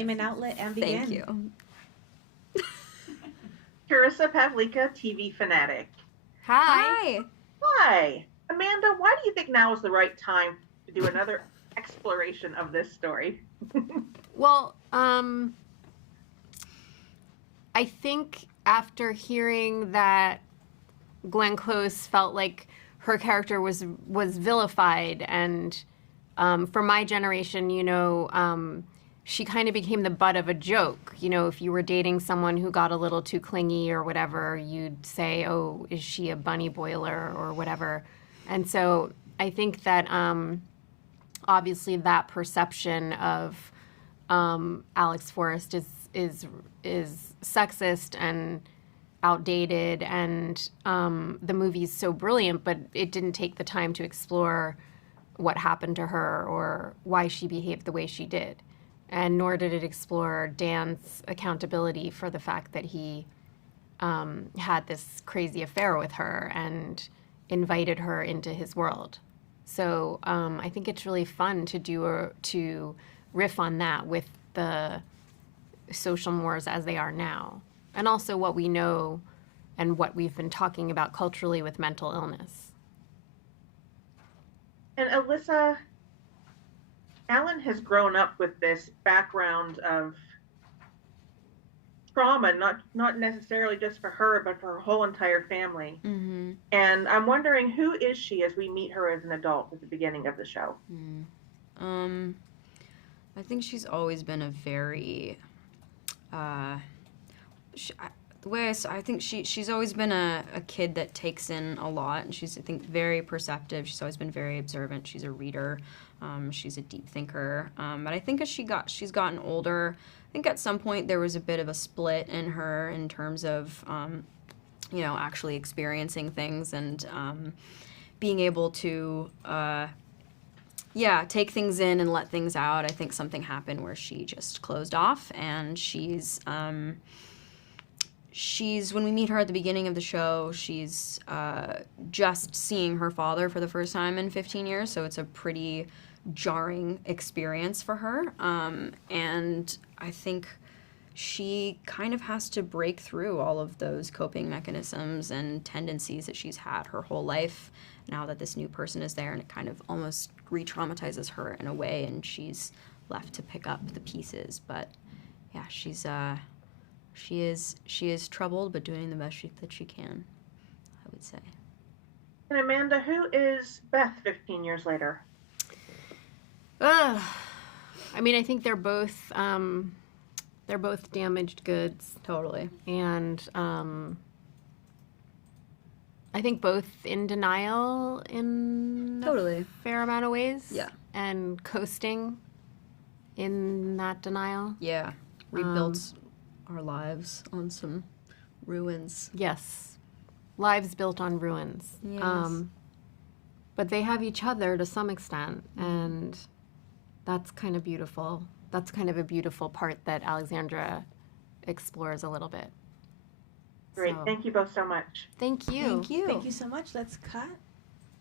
Name and outlet and begin. Thank you. Carissa Pavlika, TV fanatic. Hi. Hi. Amanda, why do you think now is the right time to do another exploration of this story? Well, I think after hearing that Glenn Close felt like her character was vilified, and for my generation, she kind of became the butt of a joke. If you were dating someone who got a little too clingy or whatever, you'd say, "Oh, is she a bunny boiler?" or whatever. And so I think that obviously that perception of Alex Forrest is sexist and outdated, and the movie's so brilliant, but it didn't take the time to explore what happened to her or why she behaved the way she did. And nor did it explore Dan's accountability for the fact that he had this crazy affair with her and invited her into his world. So I think it's really fun to riff on that with the social mores as they are now, and also what we know and what we've been talking about culturally with mental illness. And Alyssa, Alan has grown up with this background of trauma, not necessarily just for her, but for her whole entire family. Mm-hmm. And I'm wondering, who is she as we meet her as an adult at the beginning of the show? I think she's always been a very, I think she's always been a kid that takes in a lot, and she's, I think, very perceptive. She's always been very observant. She's a reader. She's a deep thinker. But I think as she's gotten older, I think at some point there was a bit of a split in her in terms of, actually experiencing things and being able to, take things in and let things out. I think something happened where she just closed off, and she's when we meet her at the beginning of the show, she's just seeing her father for the first time in 15 years, so it's a pretty jarring experience for her. And I think she kind of has to break through all of those coping mechanisms and tendencies that she's had her whole life now that this new person is there, and it kind of almost re-traumatizes her in a way, and she's left to pick up the pieces. But yeah, she is troubled, but doing the best that she can, I would say. And Amanda, who is Beth 15 years later? I think they're both damaged goods. Totally. And I think both in denial in Totally. a fair amount of ways. Yeah. And coasting in that denial. Yeah. Rebuilt our lives on some ruins. Yes. Lives built on ruins. Yes. But they have each other to some extent, and that's kind of beautiful. That's kind of a beautiful part that Alexandra explores a little bit. Great. So, Thank you both so much. thank you. Thank you. Thank you so much. Let's cut.